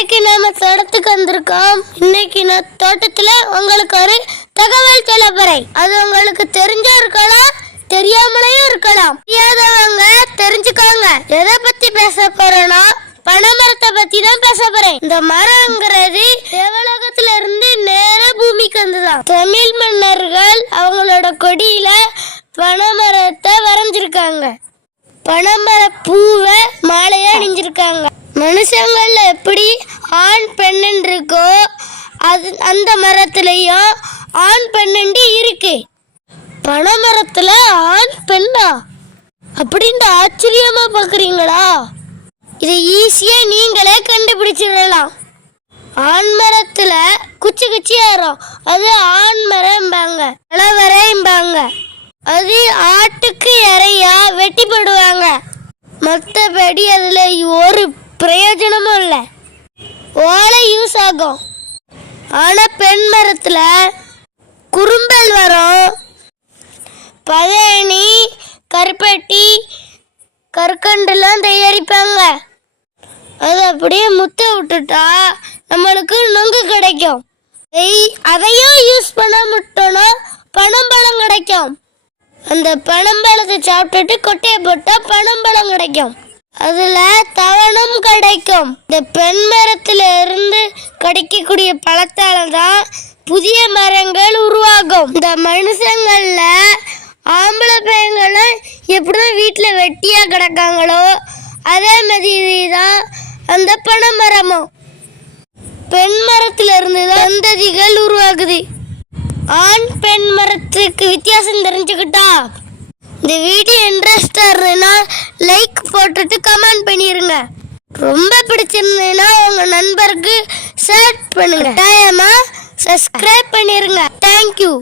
இன்னைக்கு நாம தோட்டத்துக்கு வந்திருக்கோம். இன்னைக்கு நான் தோட்டத்துல உங்களுக்கு ஒரு தகவல் சொல்ல போறேன். அது உங்களுக்கு தெரிஞ்சா இருக்கலாம் தெரியாமலேயும் இருக்கலாம். தெரியாதவங்க தெரிஞ்சுக்கோங்க. எதை பத்தி பேச போறேன்னா பனைமரத்தை பத்தி தான் பேச போறேன். இந்த மரங்கிறது தேவலோகத்துல இருந்து நேர பூமிக்கு வந்துதான். தமிழ் மன்னர்கள் அவங்களோட கொடியில பனைமரத்தை வரைஞ்சிருக்காங்க. பனைமர பூவை மாலையா அணிஞ்சிருக்காங்க. மனுஷங்கள்ல எப்படி ஆண் பெண்ணன் இருக்கோ அது அந்த மரத்துலயும் ஆண் பெண்ணண்டி இருக்கு. பனைமரத்துல ஆண் பெண்ணா? அப்படின்னு ஆச்சரியமா பாக்குறீங்களா இதை ஈஸியா நீங்களே கண்டுபிடிச்சிடலாம். ஆண் மரத்துல குச்சி குச்சி ஏறும் அது ஆண் மரம்பாங்க இளவரைம்பாங்க அது ஆட்டுக்கு இறையா வெட்டி போடுவாங்க மற்றபடி அதுல ஒரு பிரயோஜனமும் இல்லை. ஓலை யூஸ் ஆகும். ஆனால் பெண் மரத்தில் குறும்பல் வரும். பதனி கருப்பட்டி கற்கண்டுலாம் தயாரிப்பாங்க. அது அப்படியே முத்த விட்டுட்டா நம்மளுக்கு நொங்கு கிடைக்கும். அதையும் யூஸ் பண்ண விட்டோம்னா பனம்பழம் கிடைக்கும். அந்த பனம்பழத்தை சாப்பிட்டுட்டு கொட்டையை போட்டால் பனம்பழம் கிடைக்கும். அதுல தவணம் கிடைக்கும். இந்த பெண் மரத்துல இருந்து கிடைக்கக்கூடிய பழத்தால தான் புதிய மரங்கள் உருவாகும். இந்த மனுஷங்கள்ல ஆம்பளை பையங்களும் எப்படிதான் வீட்டில் வெட்டியா கிடக்காங்களோ அதே மாதிரி தான் அந்த பனைமரமும் பெண் மரத்துல இருந்து தான் சந்ததிகள் உருவாகுது. ஆண் பெண் மரத்துக்கு வித்தியாசம் தெரிஞ்சுக்கிட்டா? இந்த வீடியோ இன்ட்ரெஸ்டா இருந்ததுன்னா லைக் போட்டுட்டு கமெண்ட் பண்ணிருங்க. ரொம்ப பிடிச்சிருந்ததுன்னா உங்க நண்பருக்கு ஷேர் பண்ணுங்க. கட்டாயமா சப்ஸ்கிரைப் பண்ணிருங்க. தேங்க்யூ